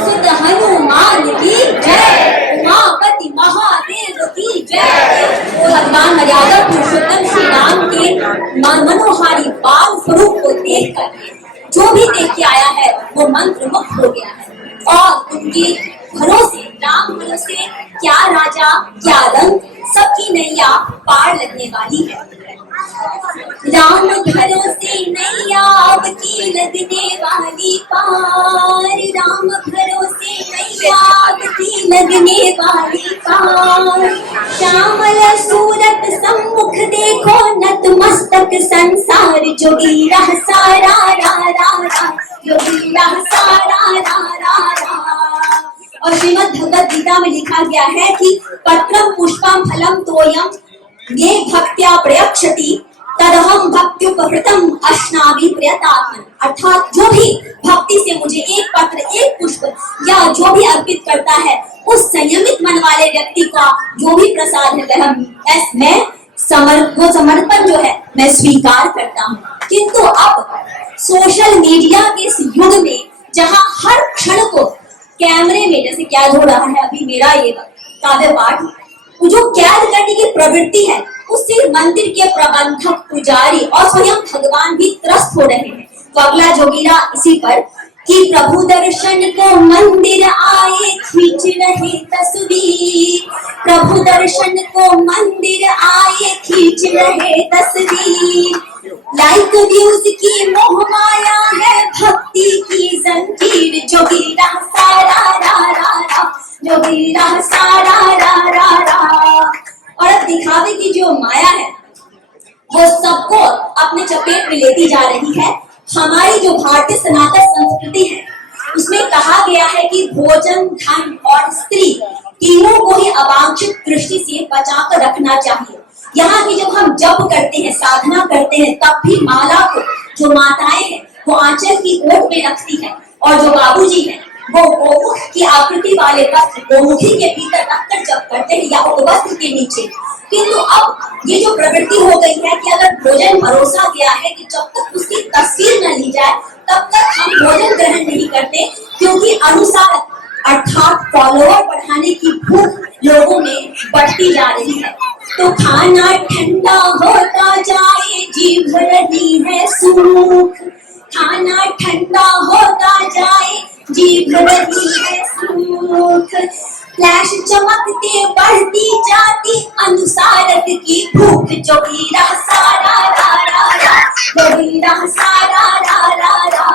सुत हनुमान की जय, उमापति महादेव की जय। भगवान मर्यादा पुरुषोत्तम श्री राम के मनोहारी बाल स्वरूप को देखकर जो भी देख के आया है वो मंत्र मुक्त हो गया है। और उनके भरोसे, राम भरोसे क्या राजा क्या रंग, सबकी नैया पार लगने वाली है। राम भरोसे नैया अब की लगने वाली पार, राम भरोसे नैया अब की लगने वाली पार। श्यामल सूरत सम्मुख देखो नतमस्तक संसार, जोगीरा सारा रा रा रा, जोगीरा सारा रा रा रा। और श्रीमद् भगवद गीता में लिखा गया है कि पत्रम पुष्पम फलम तोयम ये भक्त्या प्रयक्षति तदहम भक्त्युपहृतम अश्नामि प्रयतात्मन। अर्थात जो भी भक्ति से मुझे एक पत्र एक पुष्प या जो भी अर्पित करता है, उस संयमित मन वाले व्यक्ति का जो भी प्रसाद है मैं वो समर्पण जो है मैं स्वीकार करता हूँ। किंतु अब सोशल मीडिया के इस युग में जहाँ हर क्षण को कैमरे में, जैसे क्या हो रहा है अभी मेरा ये काव्य पाठ, जो कैद करने की प्रवृत्ति है उससे मंदिर के प्रबंधक, पुजारी और स्वयं भगवान भी त्रस्त हो रहे हैं। तो अगला जोगीरा इसी पर कि प्रभु दर्शन को मंदिर आए खींच रहे तस्वीर, प्रभु दर्शन को मंदिर आए खींच रहे तस्वीर। लाइक व्यूज की मोह माया है भक्ति की जंजीर, जोगीरा सारा रा रा रा, जोगीरा सारा रा रा रा। और अब दिखावे की जो माया है वो सबको अपने चपेट में लेती जा रही है। हमारी जो भारतीय सनातन संस्कृति है उसमें कहा गया है कि भोजन, धन और स्त्री तीनों को ही अवांछित दृष्टि से बचा कर रखना चाहिए। यहाँ की जब हम जप करते हैं, साधना करते हैं, तब भी माला को जो माताएं हैं वो आंचल की ओट में रखती है और जो बाबूजी हैं वो गोमुख की आकृति वाले वस्त्र गोमुखी के भीतर रखकर जप करते हैं या वस्त्र के नीचे। किंतु अब ये जो प्रवृत्ति हो गई है कि अगर भोजन परोसा गया है कि जब तक उसकी तस्वीर न ली जाए तब तक हम भोजन ग्रहण नहीं करते, क्योंकि अनुसार अर्थात फॉलोअर बढ़ाने की भूख लोगों में बढ़ती जा रही है। तो खाना ठंडा होता जाए जीभ रही है सूख, खाना ठंडा होता जाए जीभ रही है सूख। फ्लैश चमकते बढ़ती जाती अनुसारक की भूख, जोगीरा सारा रा रा रा, जोगीरा सारा रा रा रा।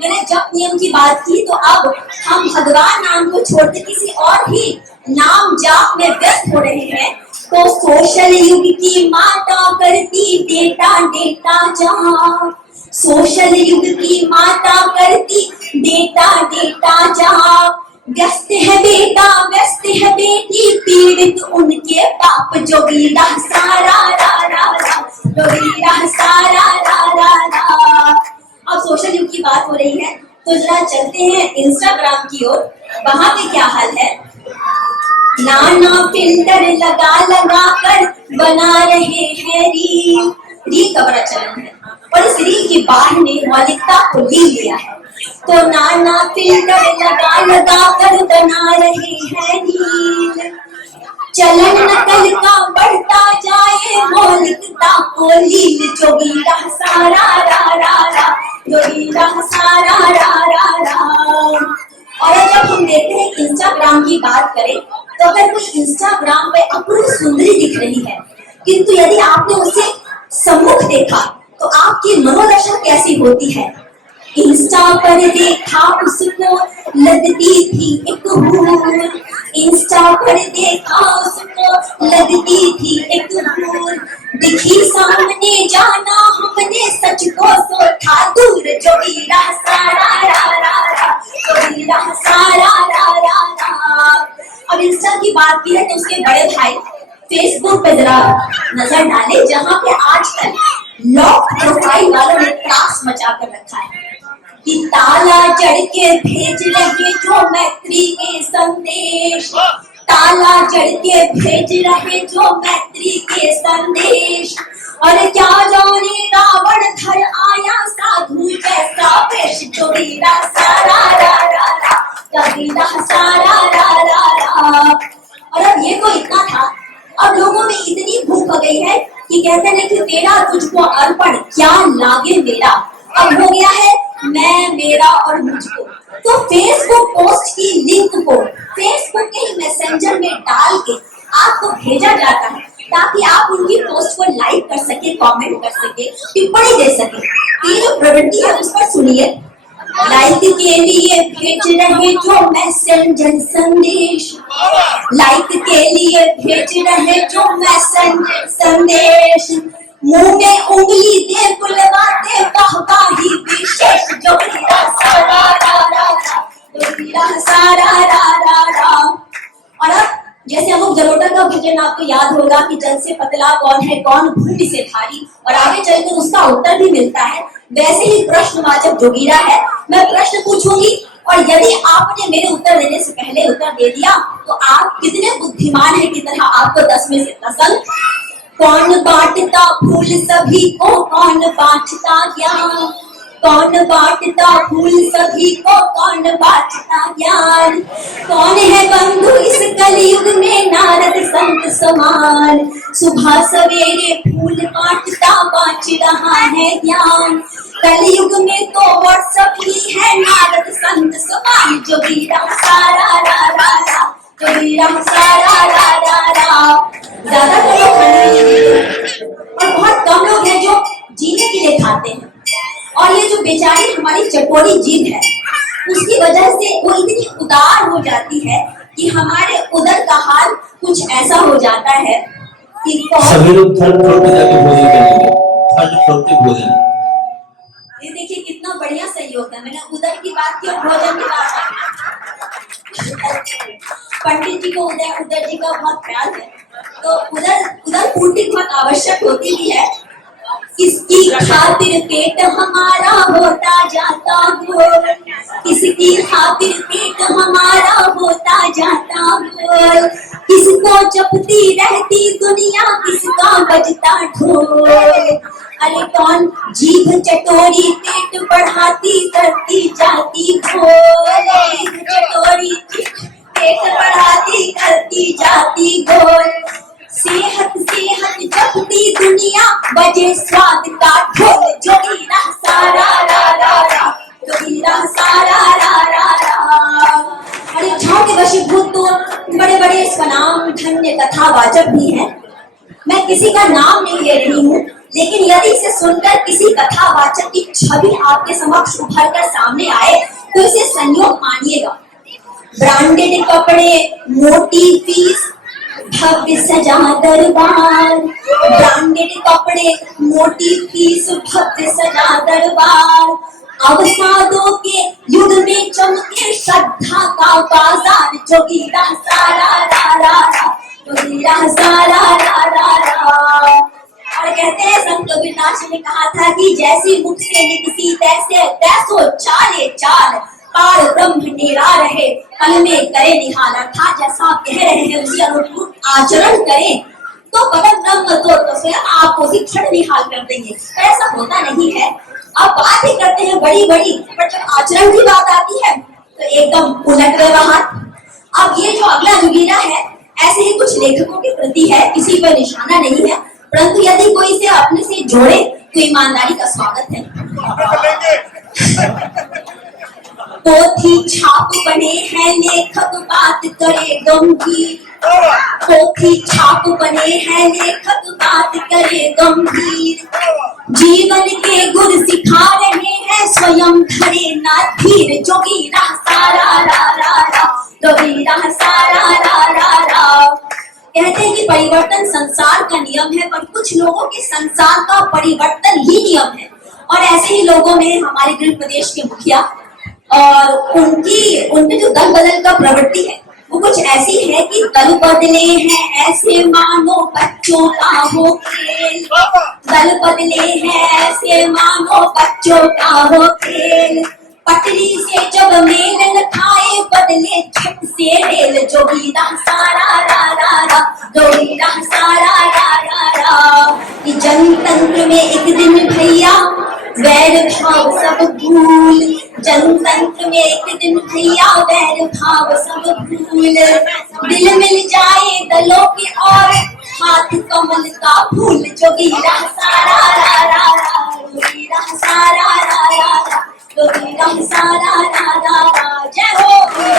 मैंने जप नियम की बात की, तो अब हम भगवान नाम को छोड़कर किसी और भी नाम जाप में व्यस्त हो रहे हैं। तो सोशल युग की माता करती डेटा डेटा जहाँ, सोशल युग की माता करती डेटा डेटा जहाँ। व्यस्त है बेटा व्यस्त है बेटी पीड़ित उनके पाप, जोगीरा सारा रा रा रा, जोगीरा सारा रा रा रा। अब सोशल युग की बात हो रही है तो जरा चलते हैं इंस्टाग्राम की ओर। वहां पे क्या हाल है, नाना फिल्टर लगा लगा कर बना रहे हैं रील का बड़ा चलन है और इस रील की बाढ़ ने मौलिकता को ले लिया है। तो नाना फिल्टर लगा लगा कर बना रहे हैं रील, चलन नकल का बढ़ता जाए मौलिकता को लील, जोगीरा सारा रा रा रा, जोगीरा सारा रा रा रा। और जब हम देखते हैं इंस्टाग्राम की बात करें तो अगर कोई इंस्टाग्राम पे अपूर्व सुंदरी दिख रही है, किंतु यदि आपने उसे सम्मुख देखा तो आपकी मनोदशा कैसी होती है। इंस्टा पर देखा उसको लगती थी एक हूर, इंस्टा पर देखा उसको लगती थी एक हूर, दिखी सामने जाना हमने सच को सोचा दूर, जोगीरा सारा रा रा रा, जोगीरा सारा रा रा रा। अब इंस्टा की बात की है तो उसके बड़े भाई फेसबुक पे जरा नजर डाले, जहाँ पे आजकल लॉक प्रोफाइल वालों ने त्रास मचा कर रखा है कि ताला जड़ के भेज रहे जो मैत्री के संदेश, ताला जड़ के भेज रहे जो मैत्री के संदेश। और क्या जाने रावण घर आया साधु जैसा वेश, जोगीरा सारा रा रा रा, कहते हैं कि तेरा तुझको अर्पण क्या लागे मेरा, अब हो गया है मैं मेरा और मुझको। तो फेसबुक पोस्ट की लिंक को फेसबुक के मैसेंजर में डाल के आपको भेजा जाता है ताकि आप उनकी पोस्ट को लाइक कर सके, कमेंट कर सके, टिप्पणी दे सके। ये जो प्रवृत्ति है उस पर सुनिए। लाइक के लिए भेज रहे जो मैसेंजर संदेश, लाइक के लिए भेज रहे जो मैसेंजर संदेश, मुंह में उंगली दे बुलवाते वाहवाही विशेष, जो हीरा सारा रा रा रा, जो हीरा सारा रा रा रा। और अब जैसे अमुक जलोटा का भजन आपको याद होगा कि जल से पतला कौन है, कौन भूमि से भारी, और आगे चलकर उसका उत्तर भी मिलता है। वैसे ही प्रश्नवाचक जोगीरा है। मैं प्रश्न पूछूंगी और यदि आपने मेरे उत्तर देने से पहले उत्तर दे दिया तो आप कितने बुद्धिमान है की तरह आपको 10 में से 10 अंक। कौन बांटता फूल सभी को, कौन बांटता ज्ञान, कौन बांटता फूल सभी को, कौन बांटता ज्ञान, कौन है बंधु इस कलयुग में नारद संत समान, सुबह सवेरे फूल बांटता बांट रहा है ज्ञान, कलयुग में तो व्हाट्सएप ही है नारद संत समान, जो वीरा सारा रा रा रा, जो वीरा सारा रा रा रा। ज्यादातर लोग खाने के लिए देते हैं और बहुत कम लोग हैं जो जीने के लिए खाते हैं। और ये जो बेचारी हमारी चटोरी जीभ है उसकी वजह से वो इतनी उदार हो जाती है कि हमारे उदर का हाल कुछ ऐसा हो जाता है कि सभी लोग थर्ड फ्लोर पे जाके भोजन करेंगे, थर्ड फ्लोर पे भोजन। ये देखिए कितना बढ़िया सहयोग है। मैंने उदर की बात की और भोजन की बात की। पंडित जी को उदर जी का बहुत ख्याल है, तो उदर पूर्ति बहुत आवश्यक होती भी है। किसकी खातिर पेट हमारा होता जाता हो, किसकी खातिर पेट हमारा होता जाता हो, किसको जपती रहती दुनिया, किसका बजता ढोल। अरे कौन जीभ चटोरी पेट बढ़ाती करती जाती घोल, जीभ चटोरी पेट बढ़ाती करती जाती घोल, सेहत सेहत जपती दुनिया बजे स्वाद का ढोल, जो वीरा सारा रा रा रा, जो वीरा सारा रा रा रा। अरे झाँके वशीभूत तो बड़े बड़े स्वनाम धन्य कथावाचक भी हैं। मैं किसी का नाम नहीं ले रही हूँ, लेकिन यदि इसे सुनकर किसी कथावाचक की छवि आपके समक्ष उभर कर सामने आए तो इसे संयोग मानिएगा। ब्रांडेड कपड़े, मोटी फीस, भव्य सजा दरबार, ब्रांडेड कपड़े, मोटी फीस, भव्य सजा दरबार, अवसादों के युग में चमके श्रद्धा का बाजार, जो वीरा सारा रा रा रा, जो वीरा सारा रा रा रा। और कहते हैं संत कबीरदास जी ने कहा था कि जैसी मुख से निकसी तैसे तैसो चाले चाल, पार ब्रह्म निरा रहे फल में करे निहाल। अर्थात जैसा आप कह रहे हैं उसी अनुरूप आचरण करें तो परम ब्रह्म तो स्वयं आपको ही क्षण निहाल कर देंगे। ऐसा होता नहीं है। अब बात ही करते हैं बड़ी बड़ी, पर जब आचरण की बात आती है तो एकदम उलट व्यवहार। अब ये जो अगला जोगीरा है ऐसे ही कुछ लेखकों के प्रति है, किसी पर निशाना नहीं है, परंतु यदि कोई इसे अपने से जोड़े तो ईमानदारी का स्वागत है। पोथी छाप बने हैं लेखक बात करे गंभीर, पोथी छाप बने हैं लेखक बात करे गंभीर, जीवन के गुर सिखा रहे हैं स्वयं धरे ना धीर, जो वीरा सारा रा रा रा, जो वीरा सारा रा रा रा। कहते हैं कि परिवर्तन संसार का नियम है, पर कुछ लोगों के संसार का परिवर्तन ही नियम है। और ऐसे ही लोगों में हमारे गृह प्रदेश के मुखिया और उनके जो दल बदल का प्रवृत्ति है वो कुछ ऐसी है कि दल बदले हैं ऐसे मानो बच्चों का हो खेल, दल बदले हैं ऐसे मानो बच्चों का हो खेल, पटरी से जब मेल न खाए बदले झट से रेल, जो वीरा सारा रा रा रा, जो वीरा सारा रा रा रा। जनतंत्र में एक दिन भैया वैर भाव सब भूल, जनतंत्र में एक दिन भैया वैर भाव सब भूल, दिल मिल जाए दलों की और हाथ कमल का फूल जोगीरा सारा रा रा रा, जोगीरा सारा रा रा रा, जोगीरा सारा रा रा रा, जय हो